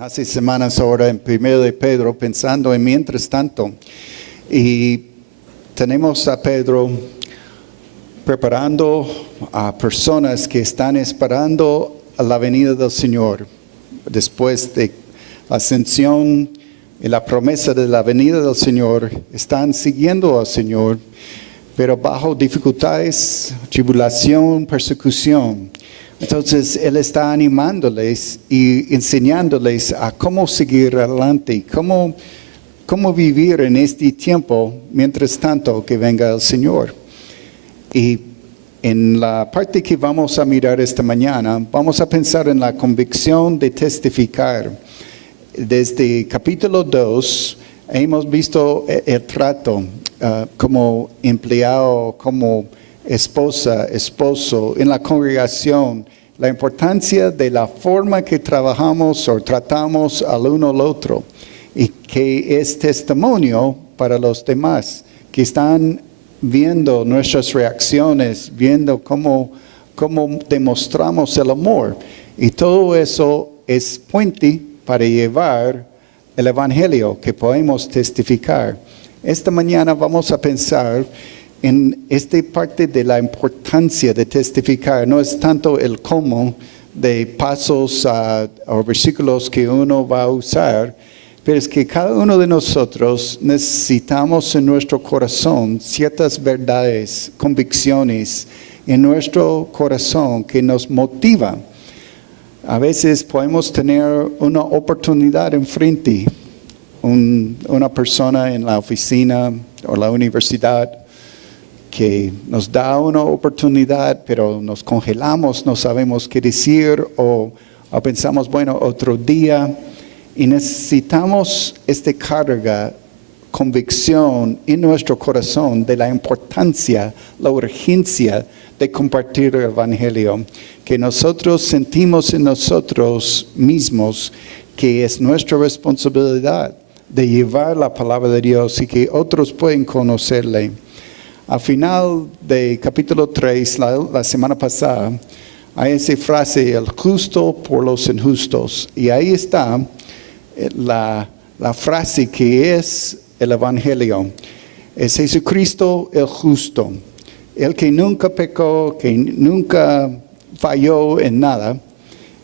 hace semanas ahora en 1 de Pedro pensando en mientras tanto. Y tenemos a Pedro preparando a personas que están esperando a la venida del Señor. Después de la ascensión y la promesa de la venida del Señor, están siguiendo al Señor, pero bajo dificultades, tribulación, persecución. Entonces, Él está animándoles y enseñándoles a cómo seguir adelante, cómo vivir en este tiempo, mientras tanto que venga el Señor. Y en la parte que vamos a mirar esta mañana, vamos a pensar en la convicción de testificar. Desde capítulo 2, hemos visto el trato como empleado, como esposa, esposo, en la congregación, la importancia de la forma que trabajamos o tratamos al uno al otro, y que es testimonio para los demás que están viendo nuestras reacciones, viendo cómo demostramos el amor. Y todo eso es puente para llevar el evangelio que podemos testificar. Esta mañana vamos a pensar en esta parte de la importancia de testificar. No es tanto el cómo de pasos o versículos que uno va a usar, pero es que cada uno de nosotros necesitamos en nuestro corazón ciertas verdades, convicciones en nuestro corazón que nos motivan. A veces podemos tener una oportunidad enfrente, una persona en la oficina o la universidad que nos da una oportunidad, pero nos congelamos, no sabemos qué decir o pensamos, bueno, otro día. Y necesitamos esta carga, convicción en nuestro corazón de la importancia, la urgencia de compartir el evangelio, que nosotros sentimos en nosotros mismos que es nuestra responsabilidad de llevar la palabra de Dios y que otros pueden conocerle. Al final de capítulo 3, la semana pasada, hay esa frase, el justo por los injustos. Y ahí está la frase que es el evangelio. Es Jesucristo el justo, el que nunca pecó, que nunca falló en nada.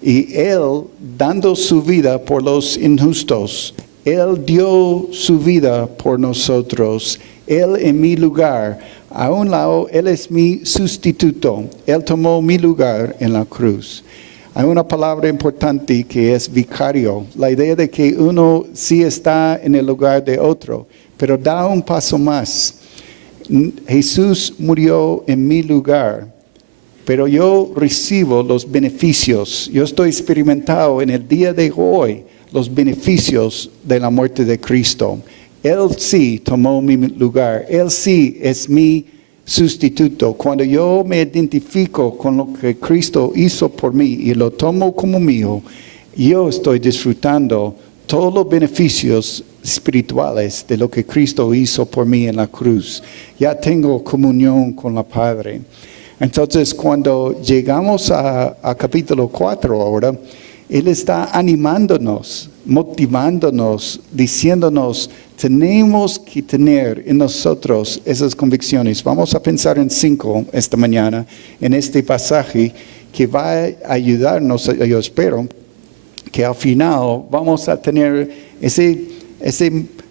Y Él dando su vida por los injustos. Él dio su vida por nosotros. Él en mi lugar. A un lado, Él es mi sustituto. Él tomó mi lugar en la cruz. Hay una palabra importante que es vicario. La idea de que uno sí está en el lugar de otro, pero da un paso más. Jesús murió en mi lugar, pero yo recibo los beneficios. Yo estoy experimentado en el día de hoy los beneficios de la muerte de Cristo. Él sí tomó mi lugar. Él sí es mi sustituto. Cuando yo me identifico con lo que Cristo hizo por mí y lo tomo como mío, yo estoy disfrutando todos los beneficios espirituales de lo que Cristo hizo por mí en la cruz. Ya tengo comunión con la Padre. Entonces, cuando llegamos a capítulo 4 ahora, Él está animándonos, motivándonos, diciéndonos, tenemos que tener en nosotros esas convicciones. Vamos a pensar en 5 esta mañana, en este pasaje que va a ayudarnos, yo espero, que al final vamos a tener esa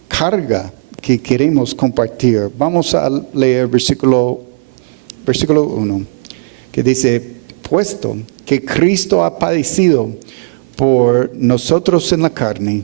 carga que queremos compartir. Vamos a leer versículo 1, que dice, puesto que Cristo ha padecido por nosotros en la carne,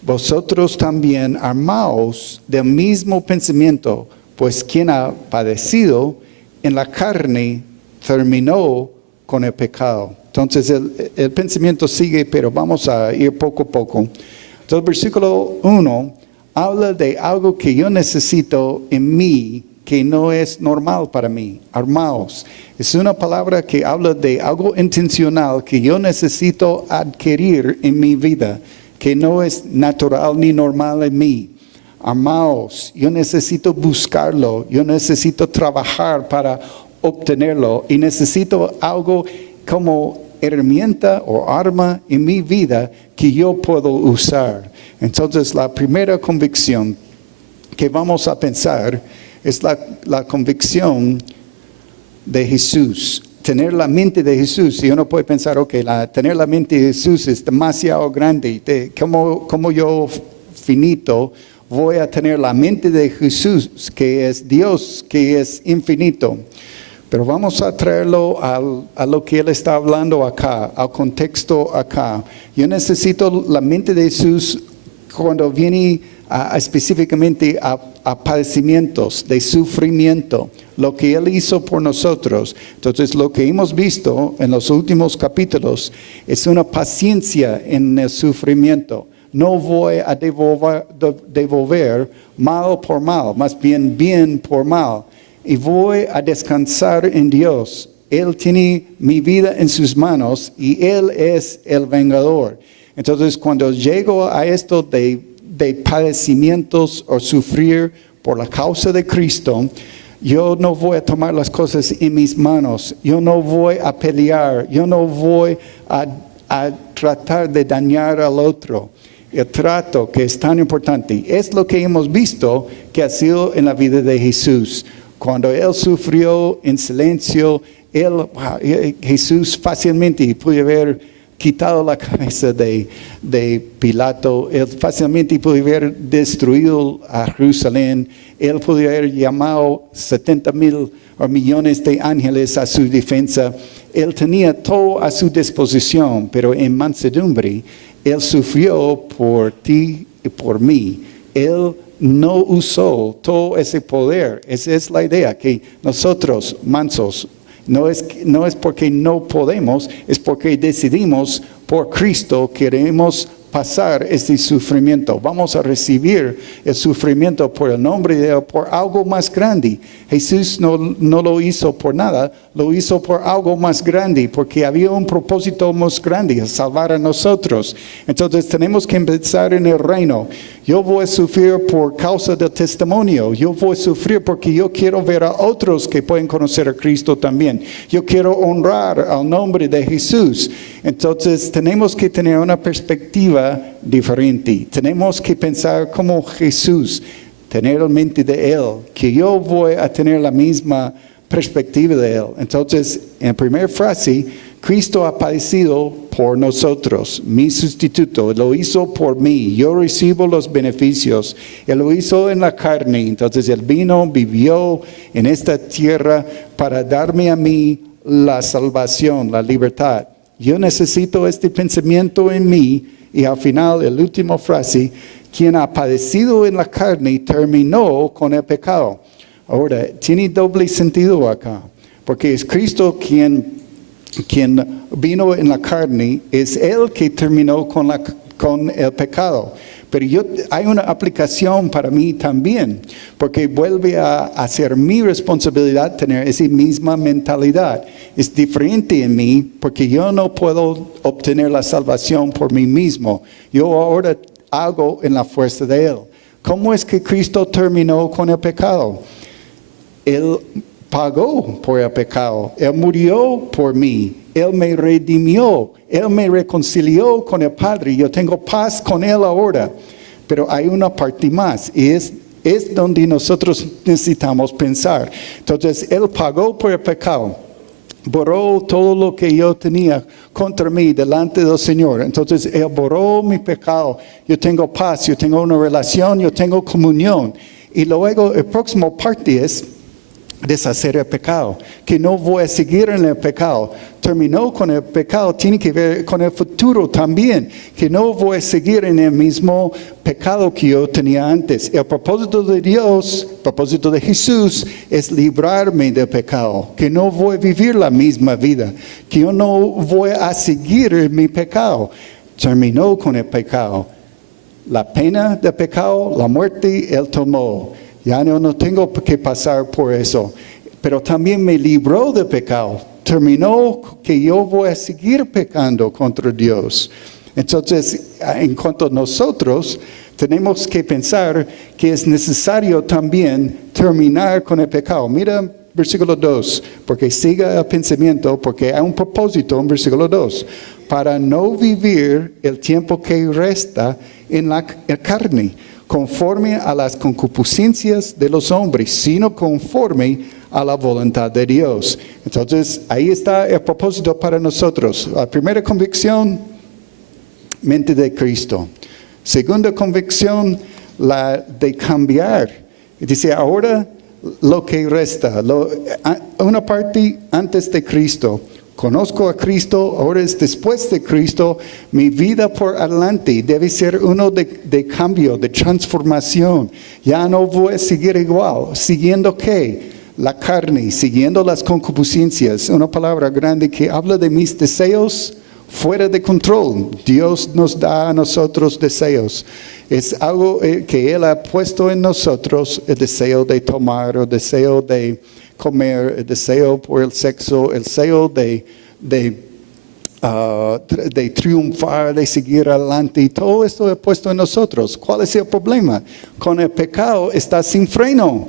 vosotros también armaos del mismo pensamiento, pues quien ha padecido en la carne terminó con el pecado. Entonces el pensamiento sigue, pero vamos a ir poco a poco. Entonces el versículo 1 habla de algo que yo necesito en mí, que no es normal para mí. Armaos. Es una palabra que habla de algo intencional que yo necesito adquirir en mi vida, que no es natural ni normal en mí. Armaos. Yo necesito buscarlo. Yo necesito trabajar para obtenerlo. Y necesito algo como herramienta o arma en mi vida que yo puedo usar. Entonces, la primera convicción que vamos a pensar es la convicción de Jesús. Tener la mente de Jesús. Y uno puede pensar, tener la mente de Jesús es demasiado grande. ¿Cómo yo, finito, voy a tener la mente de Jesús, que es Dios, que es infinito? Pero vamos a traerlo a lo que Él está hablando acá, al contexto acá. Yo necesito la mente de Jesús cuando viene específicamente a padecimientos, de sufrimiento, lo que Él hizo por nosotros. Entonces, lo que hemos visto en los últimos capítulos es una paciencia en el sufrimiento. No voy a devolver mal por mal, más bien por mal. Y voy a descansar en Dios. Él tiene mi vida en sus manos y Él es el vengador. Entonces, cuando llego a esto de padecimientos o sufrir por la causa de Cristo, yo no voy a tomar las cosas en mis manos. Yo no voy a pelear. Yo no voy a tratar de dañar al otro. El trato, que es tan importante, es lo que hemos visto que ha sido en la vida de Jesús. Cuando Él sufrió en silencio, Jesús fácilmente pudo haber quitado la cabeza de Pilato. Él fácilmente pudo haber destruido a Jerusalén. Él pudo haber llamado 70,000 o millones de ángeles a su defensa. Él tenía todo a su disposición, pero en mansedumbre, Él sufrió por ti y por mí. Él no usó todo ese poder. Esa es la idea, que nosotros, mansos, no es porque no podemos, es porque decidimos por Cristo, queremos pasar este sufrimiento. Vamos a recibir el sufrimiento por el nombre de Él, por algo más grande. Jesús no lo hizo por nada, lo hizo por algo más grande, porque había un propósito más grande, salvar a nosotros. Entonces tenemos que empezar en el reino. Yo voy a sufrir por causa del testimonio. Yo voy a sufrir porque yo quiero ver a otros que pueden conocer a Cristo también. Yo quiero honrar al nombre de Jesús. Entonces tenemos que tener una perspectiva diferente. Tenemos que pensar como Jesús, tener la mente de Él, que yo voy a tener la misma perspectiva de Él. Entonces, en la primera frase, Cristo ha padecido por nosotros, mi sustituto, lo hizo por mí, yo recibo los beneficios, Él lo hizo en la carne, entonces Él vino, vivió en esta tierra para darme a mí la salvación, la libertad. Yo necesito este pensamiento en mí y al final, la última frase, quien ha padecido en la carne terminó con el pecado. Ahora, tiene doble sentido acá, porque es Cristo quien vino en la carne, es Él que terminó con el pecado. Pero hay una aplicación para mí también, porque vuelve a ser mi responsabilidad tener esa misma mentalidad. Es diferente en mí, porque yo no puedo obtener la salvación por mí mismo. Yo ahora hago en la fuerza de Él. ¿Cómo es que Cristo terminó con el pecado? Él pagó por el pecado. Él murió por mí. Él me redimió. Él me reconcilió con el Padre. Yo tengo paz con Él ahora. Pero hay una parte más. Y es donde nosotros necesitamos pensar. Entonces, Él pagó por el pecado. Borró todo lo que yo tenía contra mí delante del Señor. Entonces, Él borró mi pecado. Yo tengo paz. Yo tengo una relación. Yo tengo comunión. Y luego, el próximo parte es deshacer el pecado, que no voy a seguir en el pecado. Terminó con el pecado, tiene que ver con el futuro también, que no voy a seguir en el mismo pecado que yo tenía antes. El propósito de Dios, el propósito de Jesús es librarme del pecado, que no voy a vivir la misma vida, que yo no voy a seguir en mi pecado. Terminó con el pecado. La pena del pecado, la muerte, Él tomó. Ya no tengo que pasar por eso. Pero también me libró del pecado. Terminó que yo voy a seguir pecando contra Dios. Entonces, en cuanto a nosotros, tenemos que pensar que es necesario también terminar con el pecado. Mira versículo 2, porque siga el pensamiento, porque hay un propósito en versículo 2, para no vivir el tiempo que resta en la carne, conforme a las concupiscencias de los hombres, sino conforme a la voluntad de Dios. Entonces, ahí está el propósito para nosotros. La primera convicción, mente de Cristo. Segunda convicción, la de cambiar. Dice, ahora lo que resta, una parte antes de Cristo. Conozco a Cristo, ahora es después de Cristo. Mi vida por adelante debe ser uno de cambio, de transformación. Ya no voy a seguir igual. ¿Siguiendo qué? La carne, siguiendo las concupiscencias. Una palabra grande que habla de mis deseos fuera de control. Dios nos da a nosotros deseos. Es algo que Él ha puesto en nosotros, el deseo de tomar, el deseo de comer, el deseo por el sexo, el deseo de triunfar, de seguir adelante. Y todo esto es puesto en nosotros. ¿Cuál es el problema? Con el pecado está sin freno.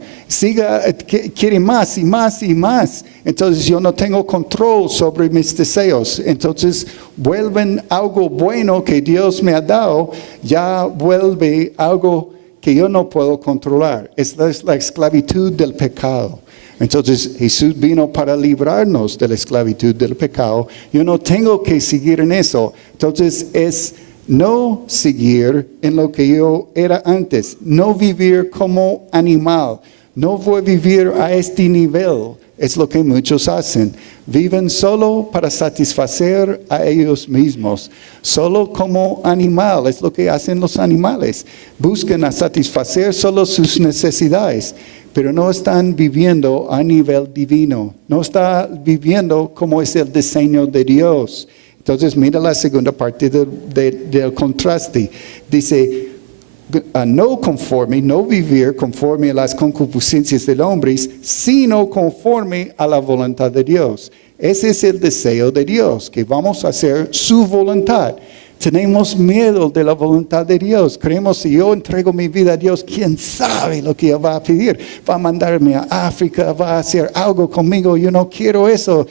Quiere más y más y más. Entonces yo no tengo control sobre mis deseos. Entonces vuelven algo bueno que Dios me ha dado, ya vuelve algo que yo no puedo controlar. Es la esclavitud del pecado. Entonces Jesús vino para librarnos de la esclavitud del pecado. Yo no tengo que seguir en eso. Entonces es no seguir en lo que yo era antes. No vivir como animal. No voy a vivir a este nivel. Es lo que muchos hacen. Viven solo para satisfacer a ellos mismos. Solo como animal. Es lo que hacen los animales. Buscan a satisfacer solo sus necesidades. Pero no están viviendo a nivel divino. No están viviendo como es el diseño de Dios. Entonces mira la segunda parte del contraste. Dice, no vivir conforme a las concupiscencias del hombre, sino conforme a la voluntad de Dios. Ese es el deseo de Dios, que vamos a hacer su voluntad. Tenemos miedo de la voluntad de Dios. Creemos, si yo entrego mi vida a Dios, ¿quién sabe lo que Él va a pedir? Va a mandarme a África, va a hacer algo conmigo. Yo no quiero eso.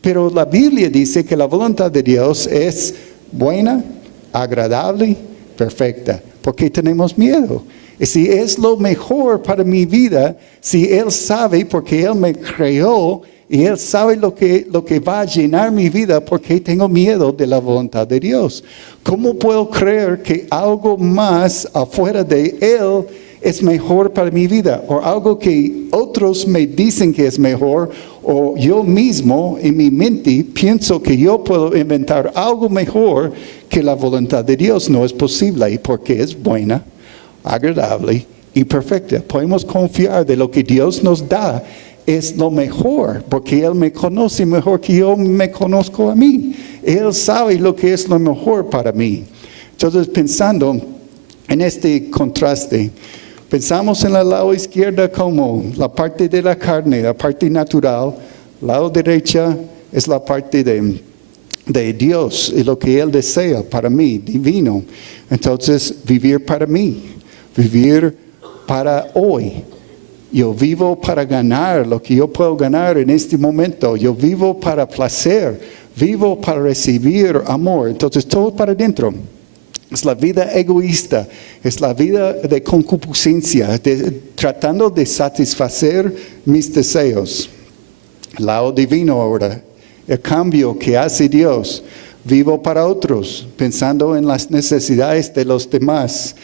Pero la Biblia dice que la voluntad de Dios es buena, agradable, perfecta. ¿Por qué tenemos miedo? Y si es lo mejor para mi vida, si Él sabe, porque Él me creó, y Él sabe lo que va a llenar mi vida, porque tengo miedo de la voluntad de Dios. ¿Cómo puedo creer que algo más afuera de Él es mejor para mi vida? O algo que otros me dicen que es mejor, o yo mismo en mi mente pienso que yo puedo inventar algo mejor que la voluntad de Dios. No es posible, y porque es buena, agradable y perfecta. Podemos confiar de lo que Dios nos da. Es lo mejor, porque Él me conoce mejor que yo me conozco a mí. Él sabe lo que es lo mejor para mí. Entonces, pensando en este contraste, pensamos en el lado izquierdo como la parte de la carne, la parte natural. Lado derecha es la parte de Dios y lo que Él desea para mí, divino. Entonces, vivir para mí, vivir para hoy. Yo vivo para ganar lo que yo puedo ganar en este momento. Yo vivo para placer. Vivo para recibir amor. Entonces todo para adentro. Es la vida egoísta. Es la vida de concupiscencia. Tratando de satisfacer mis deseos. El lado divino ahora. El cambio que hace Dios. Vivo para otros. Pensando en las necesidades de los demás.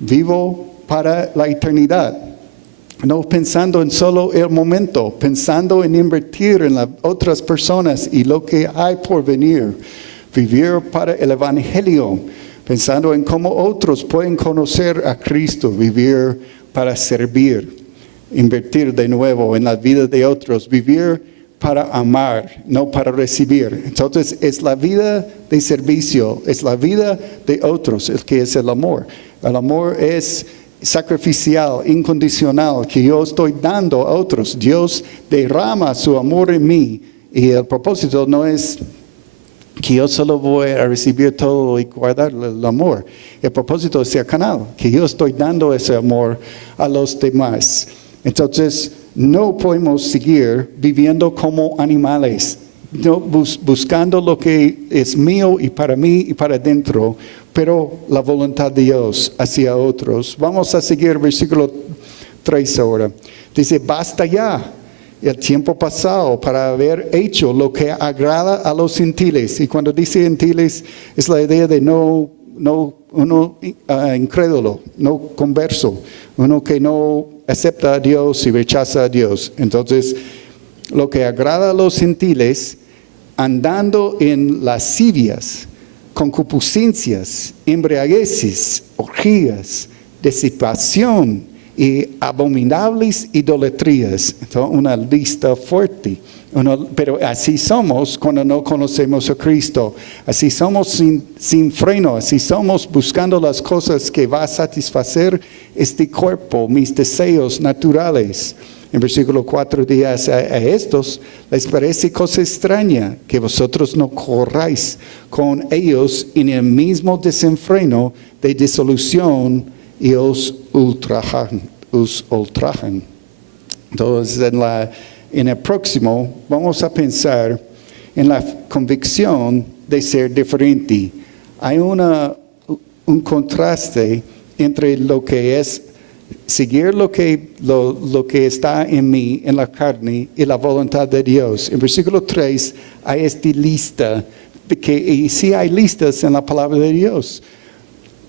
Vivo para la eternidad. No pensando en solo el momento, pensando en invertir en las otras personas y lo que hay por venir. Vivir para el Evangelio, pensando en cómo otros pueden conocer a Cristo. Vivir para servir, invertir de nuevo en la vida de otros. Vivir para amar, no para recibir. Entonces es la vida de servicio, es la vida de otros, el que es el amor. El amor es sacrificial, incondicional, que yo estoy dando a otros. Dios derrama su amor en mí, y el propósito no es que yo solo voy a recibir todo y guardar el amor. El propósito es ser canal, que yo estoy dando ese amor a los demás. Entonces, no podemos seguir viviendo como animales, no buscando lo que es mío y para mí y para adentro, pero la voluntad de Dios hacia otros. Vamos a seguir versículo 3 ahora. Dice, basta ya el tiempo pasado para haber hecho lo que agrada a los gentiles. Y cuando dice gentiles, es la idea de uno incrédulo, no converso, uno que no acepta a Dios y rechaza a Dios. Entonces, lo que agrada a los gentiles, andando en lascivias, concupiscencias, embriagueces, orgías, disipación y abominables idolatrías. Entonces, una lista fuerte. Pero así somos cuando no conocemos a Cristo. Así somos sin freno. Así somos buscando las cosas que va a satisfacer este cuerpo, mis deseos naturales. En versículo 4 dice, a estos les parece cosa extraña que vosotros no corráis con ellos en el mismo desenfreno de disolución y os ultrajan. Entonces, en el próximo vamos a pensar en la convicción de ser diferente. Hay un contraste entre lo que es seguir lo que está en mí, en la carne, y la voluntad de Dios. En versículo 3 hay esta lista, y sí hay listas en la palabra de Dios.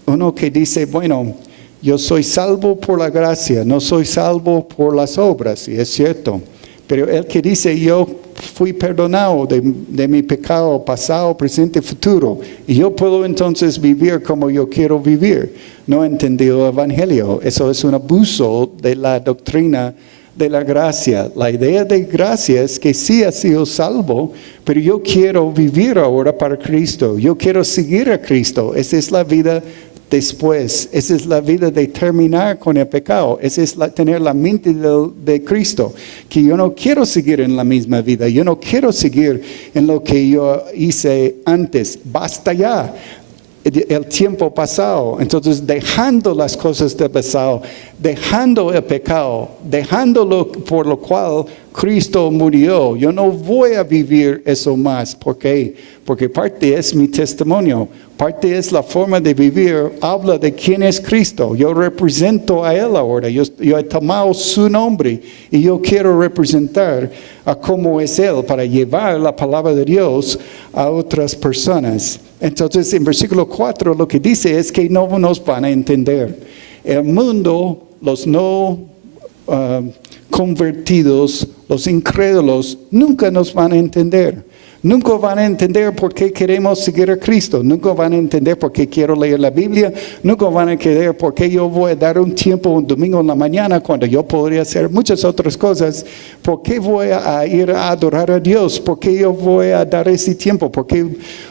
Uno que dice, bueno, yo soy salvo por la gracia, no soy salvo por las obras, y es cierto. Pero el que dice, yo fui perdonado de mi pecado pasado, presente, futuro, y yo puedo entonces vivir como yo quiero vivir, no entendió el Evangelio. Eso es un abuso de la doctrina de la gracia. La idea de gracia es que sí ha sido salvo, pero yo quiero vivir ahora para Cristo. Yo quiero seguir a Cristo. Esa es la vida después. Esa es la vida de terminar con el pecado. Esa es tener la mente de Cristo. Que yo no quiero seguir en la misma vida. Yo no quiero seguir en lo que yo hice antes. Basta ya. El tiempo pasado. Entonces, dejando las cosas del pasado, dejando el pecado, dejándolo por lo cual Cristo murió. Yo no voy a vivir eso más. ¿Por qué? Porque parte es mi testimonio. Parte es la forma de vivir. Habla de quién es Cristo. Yo represento a Él ahora. Yo he tomado su nombre y yo quiero representar a cómo es Él para llevar la palabra de Dios a otras personas. Entonces, en versículo 4 lo que dice es que no nos van a entender. El mundo, los no convertidos, los incrédulos, nunca nos van a entender. Nunca van a entender por qué queremos seguir a Cristo. Nunca van a entender por qué quiero leer la Biblia. Nunca van a entender por qué yo voy a dar un tiempo, un domingo en la mañana, cuando yo podría hacer muchas otras cosas. ¿Por qué voy a ir a adorar a Dios? ¿Por qué yo voy a dar ese tiempo? ¿Por qué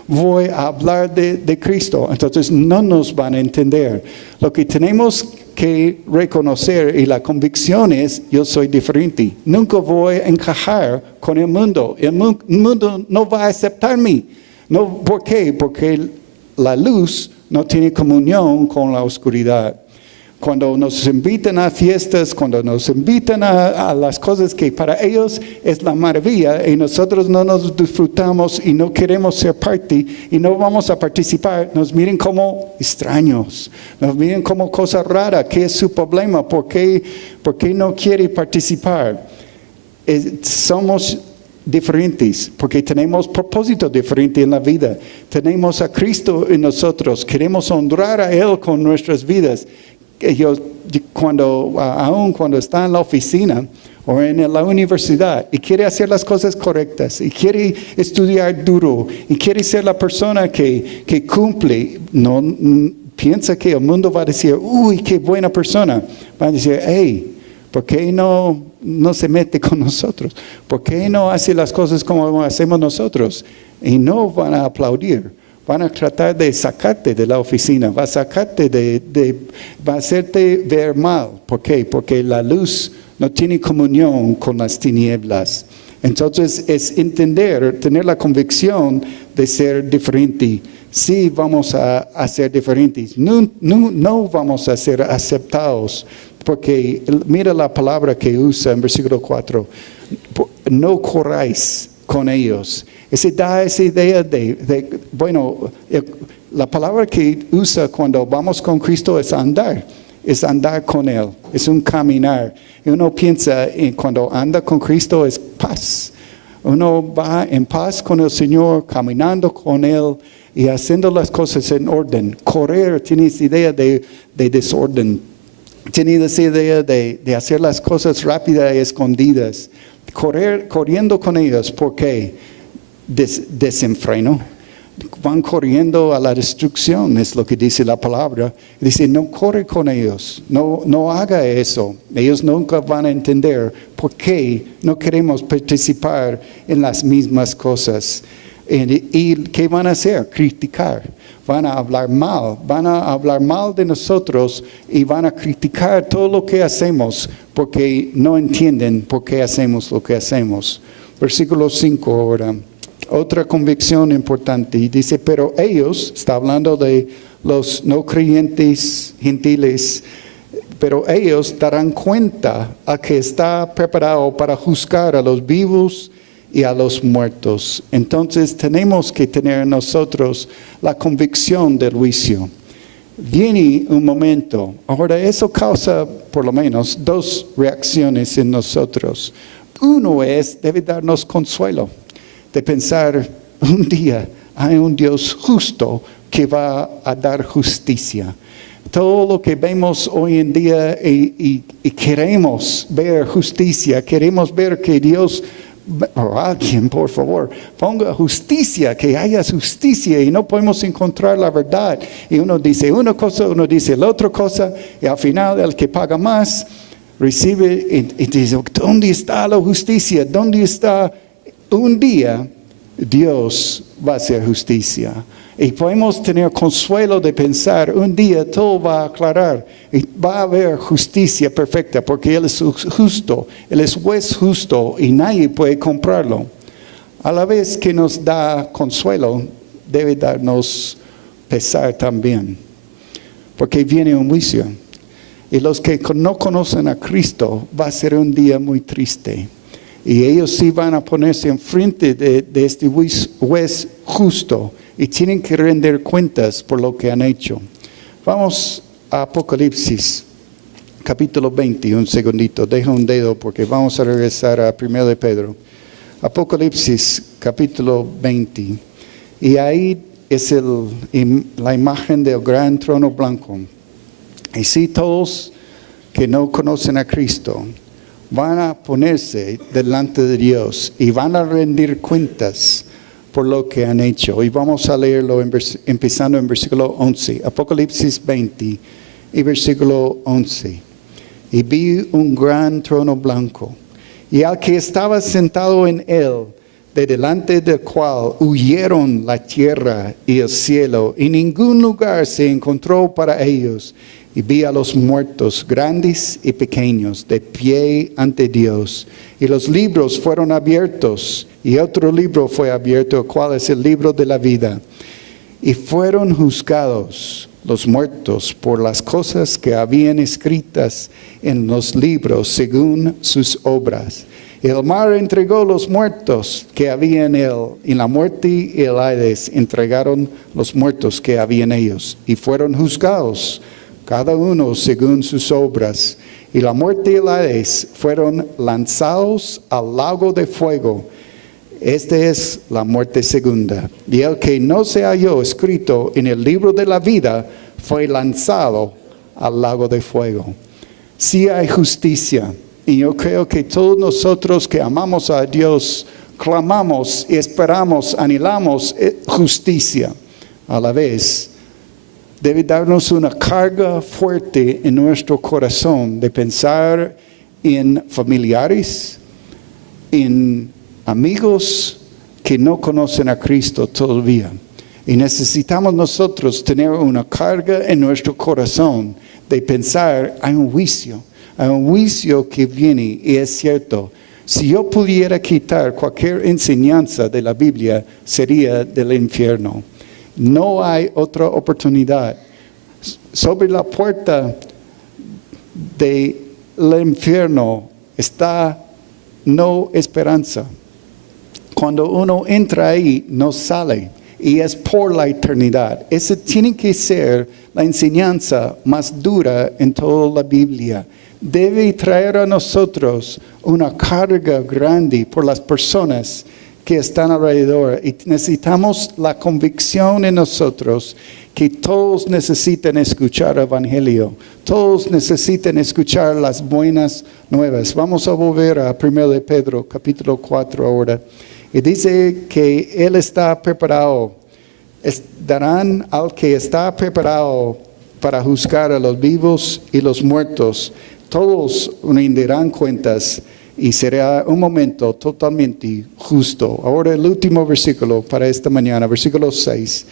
voy a hablar de Cristo? Entonces no nos van a entender. Lo que tenemos que reconocer y la convicción es, yo soy diferente. Nunca voy a encajar con el mundo. El mundo no va a aceptarme. No, ¿por qué? Porque la luz no tiene comunión con la oscuridad. Cuando nos invitan a fiestas, cuando nos invitan a las cosas que para ellos es la maravilla y nosotros no nos disfrutamos y no queremos ser parte y no vamos a participar, nos miren como extraños, nos miren como cosa rara. ¿Qué es su problema? ¿Por qué no quiere participar? Somos diferentes porque tenemos propósito diferente en la vida. Tenemos a Cristo en nosotros. Queremos honrar a Él con nuestras vidas. Aún cuando está en la oficina o en la universidad y quiere hacer las cosas correctas y quiere estudiar duro y quiere ser la persona que cumple, no piensa que el mundo va a decir, uy, qué buena persona. Va a decir, hey, ¿por qué no se mete con nosotros? ¿Por qué no hace las cosas como hacemos nosotros? Y no van a aplaudir. Van a tratar de sacarte de la oficina, va a sacarte va a hacerte ver mal. ¿Por qué? Porque la luz no tiene comunión con las tinieblas. Entonces es entender, tener la convicción de ser diferente. Sí vamos a ser diferentes, no vamos a ser aceptados Porque mira la palabra que usa en versículo 4. No corráis con ellos. Ese da esa idea la palabra que usa cuando vamos con Cristo es andar con Él, es un caminar. Y uno piensa en cuando anda con Cristo es paz. Uno va en paz con el Señor, caminando con Él y haciendo las cosas en orden. Correr tiene esa idea de desorden. Tiene esa idea de hacer las cosas rápidas y escondidas. Corriendo con ellos, ¿por qué? Desenfreno. Van corriendo a la destrucción, es lo que dice la palabra. Dice, no corre con ellos, no haga eso. Ellos nunca van a entender por qué no queremos participar en las mismas cosas. ¿Y qué van a hacer? Criticar. Van a hablar mal de nosotros y van a criticar todo lo que hacemos porque no entienden por qué hacemos lo que hacemos. Versículo 5 ahora. Otra convicción importante, y dice, pero ellos, está hablando de los no creyentes gentiles, pero ellos darán cuenta a que está preparado para juzgar a los vivos y a los muertos. Entonces tenemos que tener nosotros la convicción del juicio. Viene un momento, ahora eso causa por lo menos dos reacciones en nosotros. Uno debe darnos consuelo. De pensar, un día hay un Dios justo que va a dar justicia. Todo lo que vemos hoy en día y queremos ver justicia, queremos ver que Dios, o alguien por favor, ponga justicia, que haya justicia y no podemos encontrar la verdad. Y uno dice una cosa, uno dice la otra cosa y al final el que paga más recibe y dice, ¿dónde está la justicia? ¿Dónde está? Un día Dios va a hacer justicia y podemos tener consuelo de pensar un día todo va a aclarar y va a haber justicia perfecta porque Él es justo, Él es juez justo y nadie puede comprarlo. A la vez que nos da consuelo, debe darnos pesar también porque viene un juicio y los que no conocen a Cristo va a ser un día muy triste. Y ellos sí van a ponerse enfrente de este juez justo y tienen que rendir cuentas por lo que han hecho. Vamos a Apocalipsis, capítulo 20, un segundito, deja un dedo porque vamos a regresar a 1 de Pedro. Apocalipsis, capítulo 20. Y ahí es la imagen del gran trono blanco. Y sí, todos que no conocen a Cristo van a ponerse delante de Dios y van a rendir cuentas por lo que han hecho. Y vamos a leerlo empezando en versículo 11. Apocalipsis 20 y versículo 11. Y vi un gran trono blanco y al que estaba sentado en él, de delante del cual huyeron la tierra y el cielo, y ningún lugar se encontró para ellos. Y vi a los muertos, grandes y pequeños, de pie ante Dios. Y los libros fueron abiertos, y otro libro fue abierto, el cual es el libro de la vida. Y fueron juzgados los muertos por las cosas que habían escritas en los libros según sus obras. El mar entregó los muertos que había en él, y la muerte y el Hades entregaron los muertos que había en ellos, y fueron juzgados cada uno según sus obras. Y la muerte y el Hades fueron lanzados al lago de fuego. Esta es la muerte segunda. Y el que no se halló escrito en el libro de la vida fue lanzado al lago de fuego. Sí hay justicia. Y yo creo que todos nosotros que amamos a Dios, clamamos y esperamos, anhelamos justicia. A la vez, debe darnos una carga fuerte en nuestro corazón de pensar en familiares, en amigos que no conocen a Cristo todavía. Y necesitamos nosotros tener una carga en nuestro corazón de pensar, hay un juicio que viene, y es cierto. Si yo pudiera quitar cualquier enseñanza de la Biblia, sería del infierno. No hay otra oportunidad. Sobre la puerta del infierno está no esperanza. Cuando uno entra ahí, no sale. Y es por la eternidad. Esa tiene que ser la enseñanza más dura en toda la Biblia. Debe traer a nosotros una carga grande por las personas que están alrededor. Y necesitamos la convicción en nosotros que todos necesitan escuchar el Evangelio. Todos necesitan escuchar las buenas nuevas. Vamos a volver a 1 de Pedro, capítulo 4 ahora. Y dice que Él está preparado. Darán al que está preparado para juzgar a los vivos y los muertos. Todos rendirán cuentas y será un momento totalmente justo. Ahora el último versículo para esta mañana, versículo 6.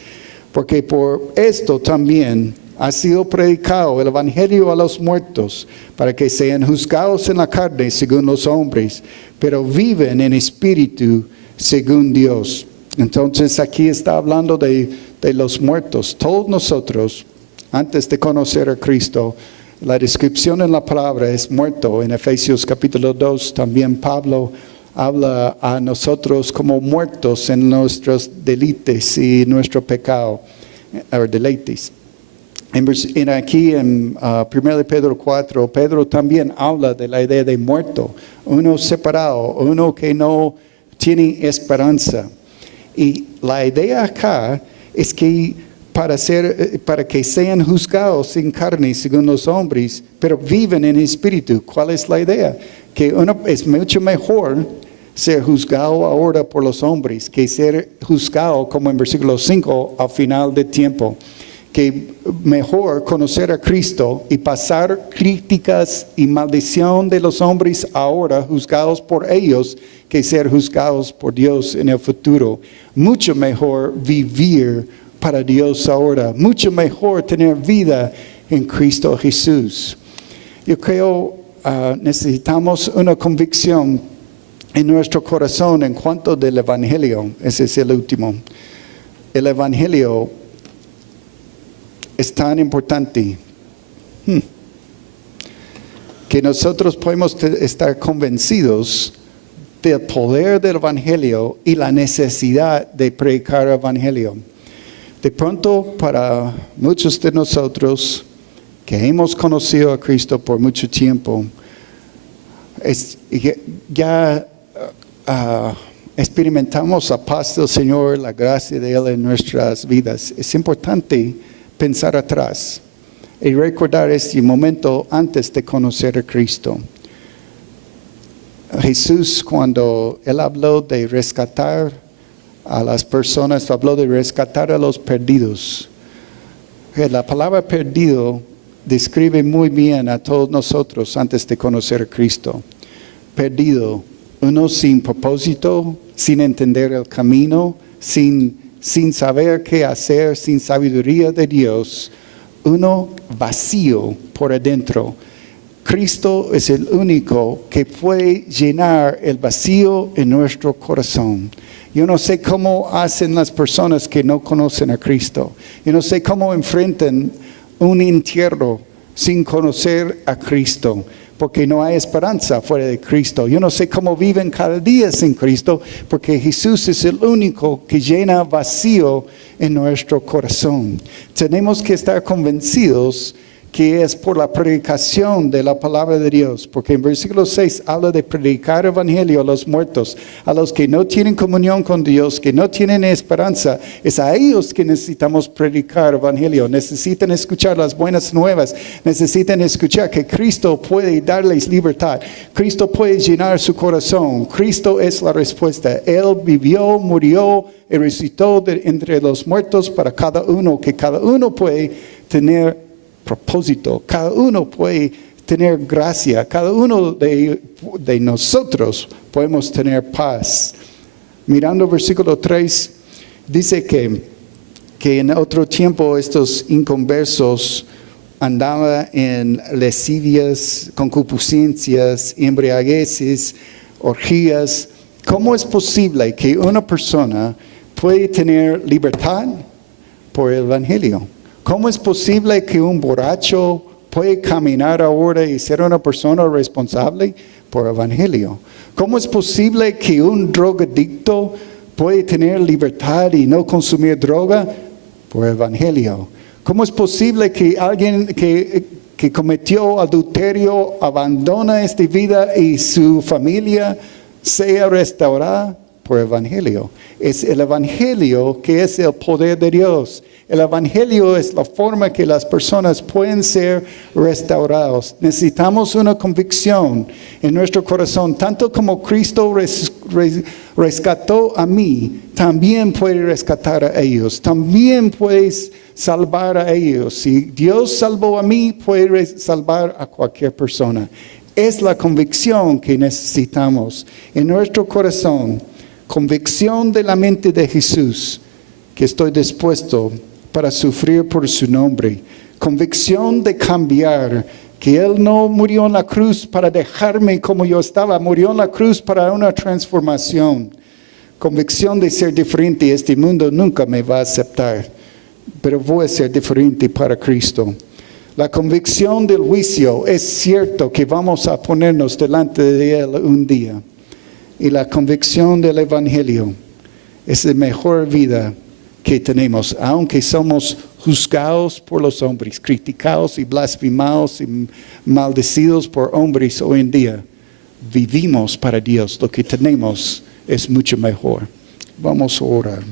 Porque por esto también ha sido predicado el Evangelio a los muertos, para que sean juzgados en la carne según los hombres, pero viven en espíritu según Dios. Entonces aquí está hablando de los muertos. Todos nosotros, antes de conocer a Cristo, la descripción en la palabra es muerto. En Efesios capítulo 2 también Pablo habla a nosotros como muertos en nuestros delitos y nuestro pecado, o deleites. Aquí en 1 Pedro 4, Pedro también habla de la idea de muerto, uno separado, uno que no tiene esperanza. Y la idea acá es que para que sean juzgados en carne según los hombres, pero viven en espíritu. ¿Cuál es la idea? Que es mucho mejor ser juzgado ahora por los hombres que ser juzgado, como en versículo 5, al final del tiempo. Que mejor conocer a Cristo y pasar críticas y maldición de los hombres ahora juzgados por ellos que ser juzgados por Dios en el futuro. Mucho mejor vivir para Dios ahora. Mucho mejor tener vida en Cristo Jesús. Yo creo necesitamos una convicción en nuestro corazón en cuanto del Evangelio. Ese es el último. El Evangelio es tan importante que nosotros podemos estar convencidos del poder del Evangelio y la necesidad de predicar el Evangelio. De pronto, para muchos de nosotros que hemos conocido a Cristo por mucho tiempo, ya experimentamos la paz del Señor, la gracia de Él en nuestras vidas. Es importante pensar atrás y recordar este momento antes de conocer a Cristo. Jesús, cuando Él habló de rescatar a las personas, habló de rescatar a los perdidos. La palabra perdido describe muy bien a todos nosotros antes de conocer a Cristo. Perdido, uno sin propósito, sin entender el camino, sin saber qué hacer, sin sabiduría de Dios, uno vacío por adentro. Cristo es el único que puede llenar el vacío en nuestro corazón. Yo no sé cómo hacen las personas que no conocen a Cristo. Yo no sé cómo enfrentan un entierro sin conocer a Cristo, porque no hay esperanza fuera de Cristo. Yo no sé cómo viven cada día sin Cristo, porque Jesús es el único que llena vacío en nuestro corazón. Tenemos que estar convencidos que es por la predicación de la palabra de Dios, porque en versículo 6 habla de predicar el evangelio a los muertos, a los que no tienen comunión con Dios, que no tienen esperanza. Es a ellos que necesitamos predicar el evangelio. Necesitan escuchar las buenas nuevas, necesitan escuchar que Cristo puede darles libertad, Cristo puede llenar su corazón, Cristo es la respuesta. Él vivió, murió y resucitó entre los muertos para cada uno, que cada uno puede tener propósito, cada uno puede tener gracia, cada uno de nosotros podemos tener paz. Mirando versículo 3, dice que en otro tiempo estos inconversos andaban en lascivias, concupiscencias, embriagueces, orgías. ¿Cómo es posible que una persona puede tener libertad por el evangelio? ¿Cómo es posible que un borracho puede caminar ahora y ser una persona responsable por evangelio? ¿Cómo es posible que un drogadicto puede tener libertad y no consumir droga? Por evangelio. ¿Cómo es posible que alguien que cometió adulterio abandona esta vida y su familia sea restaurada? Por evangelio. Es el evangelio que es el poder de Dios. El evangelio es la forma que las personas pueden ser restaurados. Necesitamos una convicción en nuestro corazón. Tanto como Cristo rescató a mí, también puede rescatar a ellos. También puedes salvar a ellos. Si Dios salvó a mí, puede salvar a cualquier persona. Es la convicción que necesitamos en nuestro corazón. Convicción de la mente de Jesús, que estoy dispuesto para sufrir por su nombre. Convicción de cambiar, que Él no murió en la cruz para dejarme como yo estaba, murió en la cruz para una transformación. Convicción de ser diferente, este mundo nunca me va a aceptar, pero voy a ser diferente para Cristo. La convicción del juicio, es cierto que vamos a ponernos delante de Él un día. Y la convicción del evangelio es la mejor vida que tenemos, aunque somos juzgados por los hombres, criticados y blasfemados y maldecidos por hombres hoy en día. Vivimos para Dios, lo que tenemos es mucho mejor. Vamos a orar.